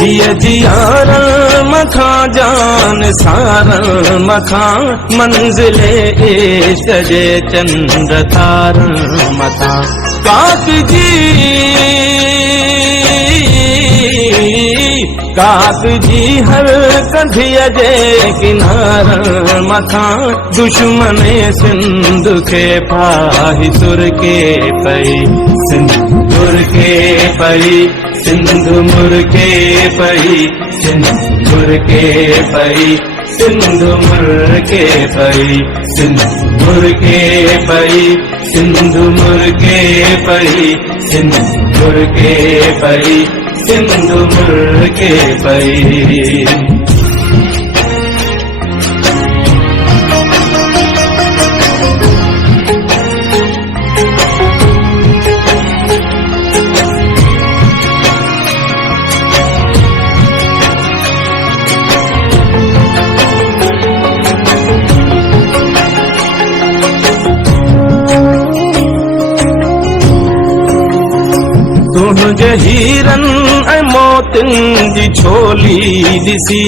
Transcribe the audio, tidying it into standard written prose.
जिया जियारल मखा जान सारल मखा मंजिले इश्क जे चंद तारल मखा काक जी हर कधिया जे किनार मथा दुश्मन सिंध के फाही सुर के पई सिंदूर के पई सिंधुमुर के पई सिंदूर के पई सिंधुमुर के पई सिंदूर के पई सिंधुमुर के पई सिंदूर के पई सिंधुमुर के पई। तुझे हीरन ऐं मोतिन जी छोली दिसी